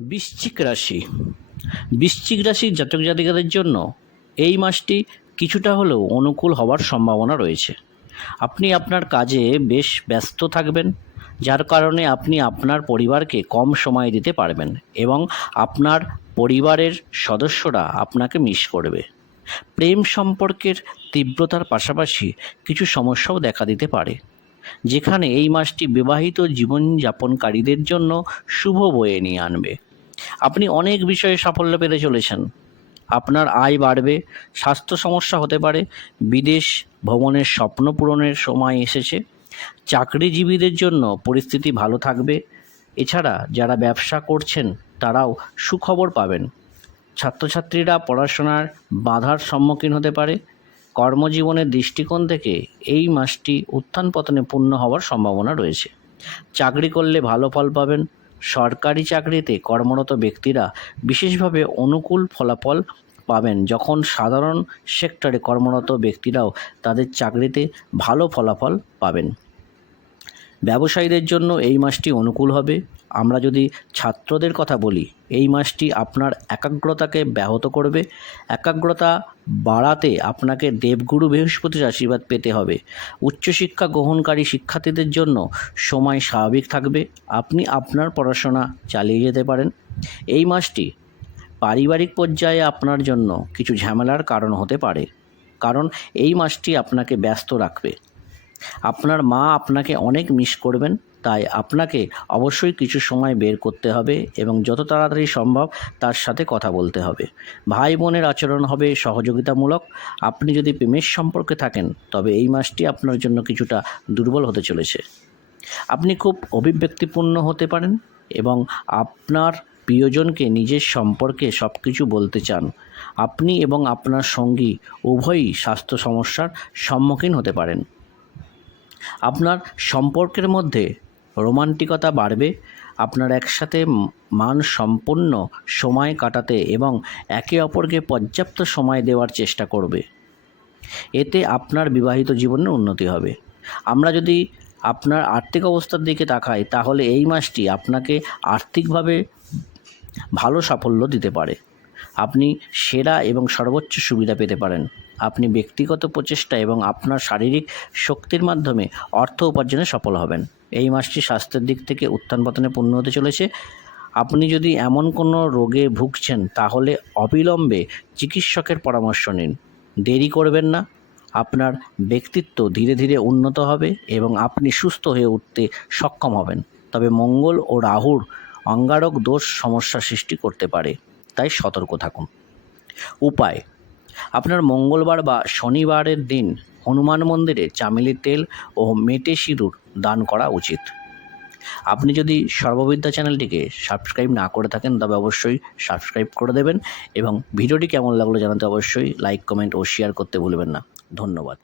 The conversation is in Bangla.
বৃশ্চিক রাশি। বৃশ্চিক রাশির জাতক জাতিকাদের জন্য এই মাসটি কিছুটা হলেও অনুকূল হওয়ার সম্ভাবনা রয়েছে। আপনি আপনার কাজে বেশ ব্যস্ত থাকবেন, যার কারণে আপনি আপনার পরিবারকে কম সময় দিতে পারবেন এবং আপনার পরিবারের সদস্যরা আপনাকে মিস করবে। প্রেম সম্পর্কের তীব্রতার পাশাপাশি কিছু সমস্যাও দেখা দিতে পারে, যেখানে এই মাসটি বিবাহিত জীবনযাপনকারীদের জন্য শুভ বয়ে নিয়ে আনবে। আপনি অনেক বিষয়ে সাফল্য পেতে চলেছেন। আপনার আয় বাড়বে, স্বাস্থ্য সমস্যা হতে পারে, বিদেশ ভ্রমণের স্বপ্ন পূরণের সময় এসেছে। চাকরিজীবীদের জন্য পরিস্থিতি ভালো থাকবে। এছাড়া যারা ব্যবসা করছেন তারাও সুখবর পাবেন। ছাত্রছাত্রীরা পড়াশোনার বাধার সম্মুখীন হতে পারে। কর্মজীবনের দৃষ্টিকোণ থেকে এই মাসটি উত্থান পতনে পূর্ণ হওয়ার সম্ভাবনা রয়েছে। চাকরি করলে ভালো ফল পাবেন। সরকারি চাকরিতে কর্মরত ব্যক্তিরা বিশেষভাবে অনুকূল ফলাফল পাবেন, যখন সাধারণ সেক্টরে কর্মরত ব্যক্তিরাও তাদের চাকরিতে ভালো ফলাফল পাবেন। ব্যবসায়ীদের জন্য এই মাসটি অনুকূল হবে। আমরা যদি ছাত্রদের কথা বলি, এই মাসটি আপনার একাগ্রতাকে ব্যাহত করবে। একাগ্রতা বাড়াতে আপনাকে দেবগুরু বৃহস্পতির আশীর্বাদ পেতে হবে। উচ্চশিক্ষা গ্রহণকারী শিক্ষার্থীদের জন্য সময় স্বাভাবিক থাকবে। আপনি আপনার পড়াশোনা চালিয়ে যেতে পারেন। এই মাসটি পারিবারিক পর্যায়ে আপনার জন্য কিছু ঝামেলার কারণ হতে পারে, কারণ এই মাসটি আপনাকে ব্যস্ত রাখবে। আপনার মা আপনাকে অনেক মিস করবেন, তাই আপনাকে অবশ্যই কিছু সময় বের করতে হবে এবং যত তাড়াতাড়ি সম্ভব তার সাথে কথা বলতে হবে। ভাই বোনের আচরণ হবে সহযোগিতামূলক। আপনি যদি প্রেমের সম্পর্কে থাকেন তবে এই মাসটি আপনার জন্য কিছুটা দুর্বল হতে চলেছে। আপনি খুব অভিব্যক্তিপূর্ণ হতে পারেন এবং আপনার প্রিয়জনকে নিজের সম্পর্কে সব কিছু বলতে চান। আপনি এবং আপনার সঙ্গী উভয়ই স্বাস্থ্য সমস্যার সম্মুখীন হতে পারেন। আপনার সম্পর্কের মধ্যে রোমান্টিকতা বাড়বে। আপনার একসাথে মানসম্পন্ন সময় কাটাতে এবং একে অপরকে পর্যাপ্ত সময় দেওয়ার চেষ্টা করবে। এতে আপনার বিবাহিত জীবনের উন্নতি হবে। আমরা যদি আপনার আর্থিক অবস্থার দিকে তাকাই, তাহলে এই মাসটি আপনাকে আর্থিকভাবে ভালো সাফল্য দিতে পারে। আপনি সেরা এবং সর্বোচ্চ সুবিধা পেতে পারেন। আপনি ব্যক্তিগত প্রচেষ্টা এবং আপনার শারীরিক শক্তির মাধ্যমে অর্থ উপার্জনে সফল হবেন। এই মাসটি স্বাস্থ্যের দিক থেকে উত্থান পতনে পূর্ণ হতে চলেছে। আপনি যদি এমন কোনো রোগে ভুগছেন তাহলে অবিলম্বে চিকিৎসকের পরামর্শ নিন। দেরি করবেন না। আপনার ব্যক্তিত্ব ধীরে ধীরে উন্নত হবে এবং আপনি সুস্থ হয়ে উঠতে সক্ষম হবেন। তবে মঙ্গল ও রাহুর অঙ্গারক দোষ সমস্যা সৃষ্টি করতে পারে, তাই সতর্ক থাকুন। উপায়: আপনার মঙ্গলবার বা শনিবারের দিন হনুমান মন্দিরে চামেলির তেল ও মেটে সিঁদুর দান করা উচিত। আপনি যদি সর্ববিদ্যা চ্যানেলটিকে সাবস্ক্রাইব না করে থাকেন তবে অবশ্যই সাবস্ক্রাইব করে দেবেন এবং ভিডিওটি কেমন লাগলো জানাতে অবশ্যই লাইক, কমেন্ট ও শেয়ার করতে ভুলবেন না। ধন্যবাদ।